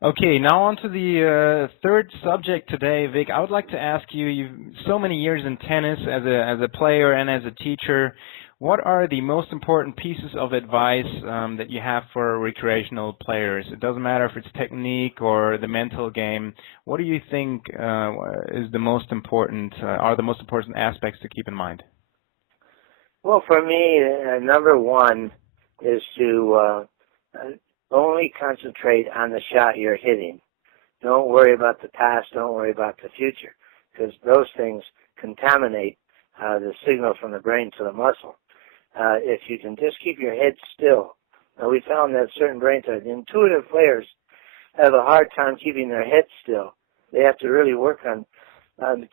Okay, now on to the third subject today, Vic. I would like to ask you, you've so many years in tennis as a player and as a teacher. What are the most important pieces of advice that you have for recreational players? It doesn't matter if it's technique or the mental game. What do you think is the most important, are the most important aspects to keep in mind? Well, for me, number one is to only concentrate on the shot you're hitting. Don't worry about the past. Don't worry about the future, because those things contaminate the signal from the brain to the muscle. If you can just keep your head still. Now, we found that certain brain types, intuitive players, have a hard time keeping their head still. They have to really work on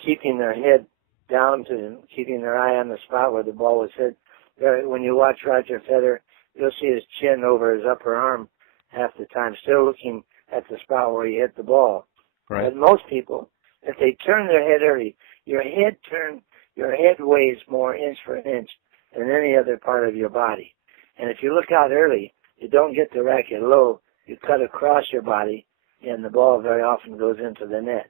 keeping their head down to keeping their eye on the spot where the ball was hit. When you watch Roger Federer, you'll see his chin over his upper arm half the time, still looking at the spot where he hit the ball. Right. But most people, if they turn their head early, your head weighs more inch for inch than any other part of your body. And if you look out early, you don't get the racket low, you cut across your body, and the ball very often goes into the net.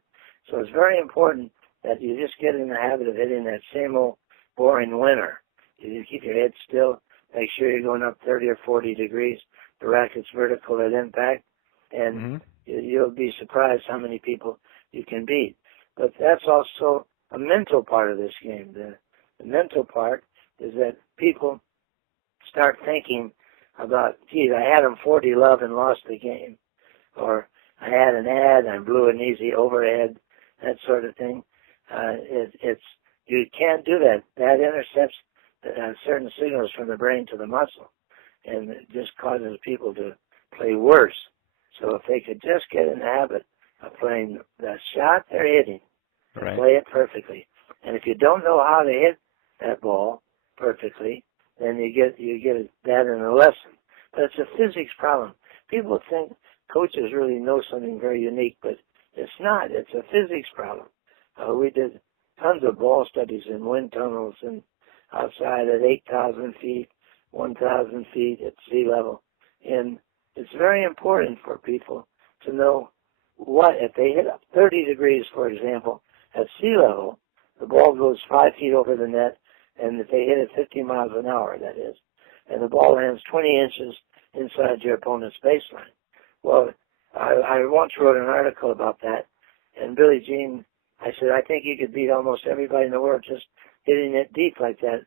So it's very important that you just get in the habit of hitting that same old boring winner. You keep your head still, make sure you're going up 30 or 40 degrees, the racket's vertical at impact, and you'll be surprised how many people you can beat. But that's also a mental part of this game. The mental part is that people start thinking about, geez, I had them 40 love and lost the game, or I had an ad, I blew an easy overhead, that sort of thing. You can't do that. That intercepts certain signals from the brain to the muscle, and it just causes people to play worse. So if they could just get in the habit of playing the shot they're hitting, Right. play it perfectly. And if you don't know how to hit that ball perfectly, then you get that in a lesson. But it's a physics problem. People think coaches really know something very unique, but it's not. It's a physics problem. We did tons of ball studies in wind tunnels and outside at 8,000 feet, 1,000 feet at sea level. And it's very important for people to know what, if they hit up 30 degrees, for example, at sea level, the ball goes 5 feet over the net, and if they hit it 50 miles an hour, that is, and the ball lands 20 inches inside your opponent's baseline. Well, I once wrote an article about that, and Billie Jean, I said, I think you could beat almost everybody in the world just hitting it deep like that,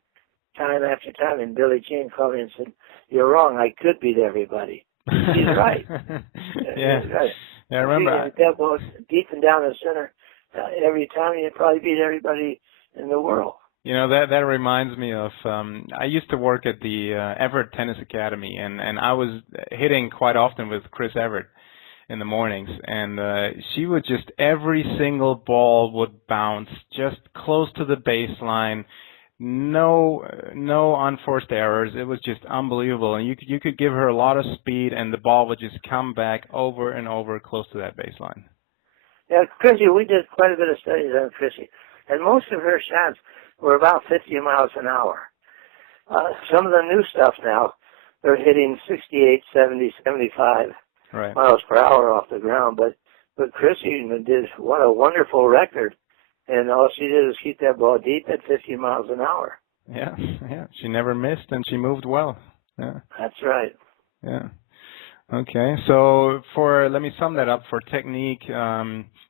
time after time. And Billie Jean called me and said, you're wrong, I could beat everybody. She's right. Yeah. She's right. Yeah, I remember. If you hit that ball deep and down the center every time, you'd probably beat everybody in the world. You know, that reminds me of, I used to work at the Everett Tennis Academy, and I was hitting quite often with Chris Everett in the mornings, and she would just, every single ball would bounce just close to the baseline, no unforced errors. It was just unbelievable, and you could give her a lot of speed, and the ball would just come back over and over close to that baseline. Yeah, Chrissy, we did quite a bit of studies on Chrissy, and most of her shots were about 50 miles an hour. Some of the new stuff now, they're hitting 68, 70, 75 right. miles per hour off the ground. But Chrissy did, what a wonderful record. And all she did was keep that ball deep at 50 miles an hour. Yeah, yeah. She never missed, and she moved well. Yeah. That's right. Yeah. Okay, so let me sum that up for technique,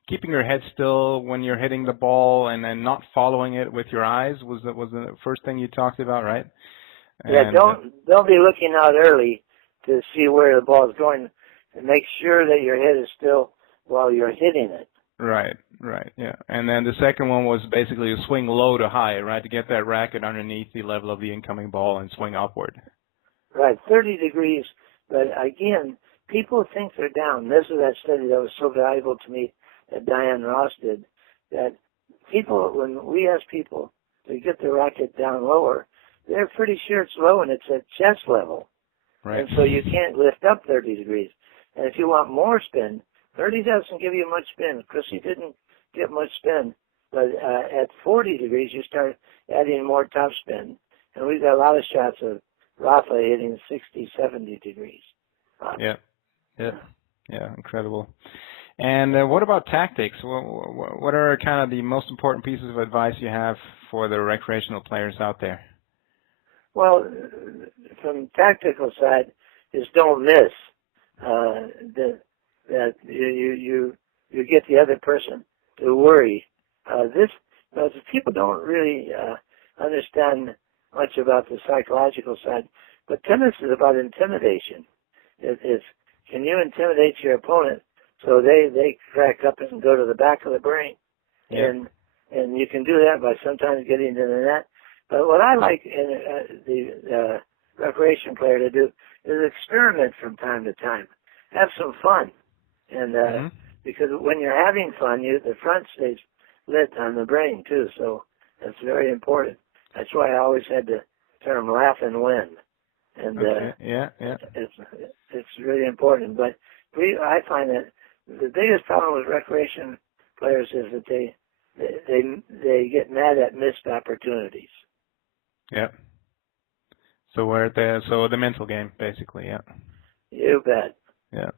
keeping your head still when you're hitting the ball and then not following it with your eyes was the first thing you talked about, right? Yeah, don't be looking out early to see where the ball is going, and make sure that your head is still while you're hitting it. Right, yeah. And then the second one was basically to swing low to high, right, to get that racket underneath the level of the incoming ball and swing upward. Right, 30 degrees. But again, people think they're down. This is that study that was so valuable to me that Diane Ross did, that people, when we ask people to get the racket down lower, they're pretty sure it's low and it's at chest level. Right. And so you can't lift up 30 degrees. And if you want more spin, 30 doesn't give you much spin. Chrissy didn't get much spin. But at 40 degrees, you start adding more top spin. And we've got a lot of shots of Rafa hitting 60, 70 degrees. Yeah. Yeah, incredible. And what about tactics? What are kind of the most important pieces of advice you have for the recreational players out there? Well, from the tactical side, is don't miss. That you get the other person to worry. People don't really understand much about the psychological side, but tennis is about intimidation. It's can you intimidate your opponent so they crack up and go to the back of the brain, Yeah. and you can do that by sometimes getting to the net. But what I like in the recreation player to do is experiment from time to time, have some fun, and because when you're having fun, the front stays lit on the brain too. So that's very important. That's why I always had the term "laugh and win," and it's really important. But I find that the biggest problem with recreation players is that they get mad at missed opportunities. Yeah. So the mental game, basically. Yeah. You bet. Yeah.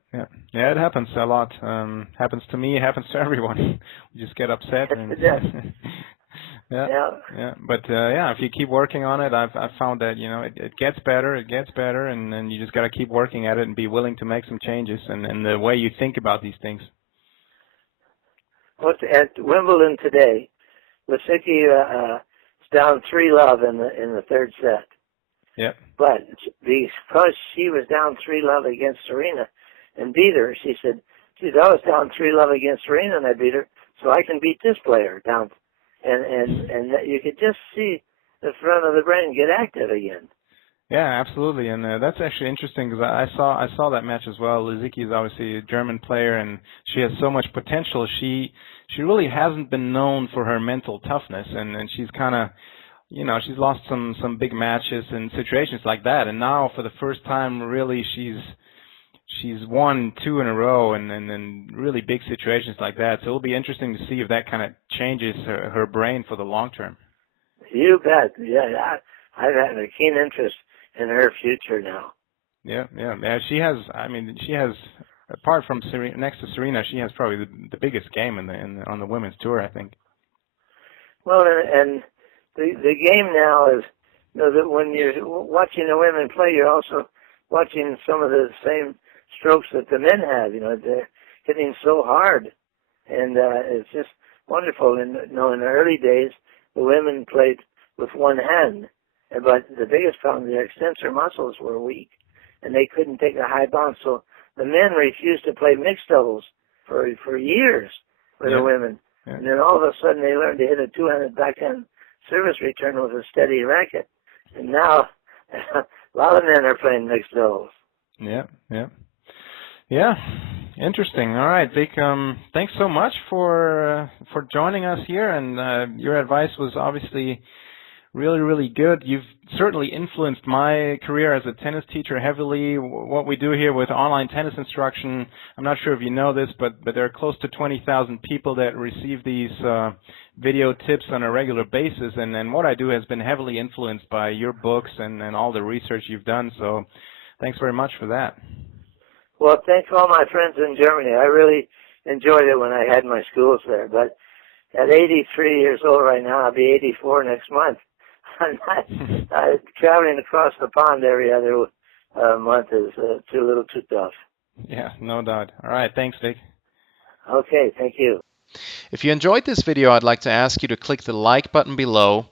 It happens a lot. Happens to me. It happens to everyone. We just get upset. And yeah. But if you keep working on it, I've found that it gets better. It gets better, and then you just got to keep working at it and be willing to make some changes and the way you think about these things. Well, at Wimbledon today, Lisicki is down 3-love in the third set. Yeah. But because she was down 3-love against Serena and beat her, she said, "Geez, I was down 3-love against Serena and I beat her, so I can beat this player down." And you could just see the front of the brain get active again. Yeah, absolutely, and that's actually interesting because I saw that match as well. Lisicki is obviously a German player, and she has so much potential. She really hasn't been known for her mental toughness, and she's kind of, she's lost some big matches in situations like that, and now for the first time, really, she's won 2 in a row, and really big situations like that. So it'll be interesting to see if that kind of changes her brain for the long term. You bet. Yeah, I've had a keen interest in her future now. Yeah. She has. Apart from Serena, next to Serena, she has probably the biggest game on the women's tour, I think. Well, and the game now is, that when you're watching the women play, you're also watching some of the same strokes that the men have. They're hitting so hard, and it's just wonderful. And in the early days, the women played with one hand, but the biggest problem, their extensor muscles were weak, and they couldn't take a high bounce. So the men refused to play mixed doubles for years with the women. Yeah. And then all of a sudden they learned to hit a two-handed backhand service return with a steady racket. And now a lot of men are playing mixed doubles. Yeah. Interesting. All right, Vic. Thanks so much for joining us here, and your advice was obviously really, really good. You've certainly influenced my career as a tennis teacher heavily. What we do here with online tennis instruction, I'm not sure if you know this, but there are close to 20,000 people that receive these video tips on a regular basis, and what I do has been heavily influenced by your books and all the research you've done. So thanks very much for that. Well, thanks all my friends in Germany. I really enjoyed it when I had my schools there. But at 83 years old right now, I'll be 84 next month. I'm not traveling across the pond every other month is too tough. Yeah, no doubt. All right, thanks, Vic. Okay, thank you. If you enjoyed this video, I'd like to ask you to click the like button below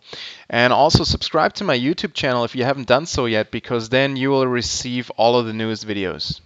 and also subscribe to my YouTube channel if you haven't done so yet, because then you will receive all of the newest videos.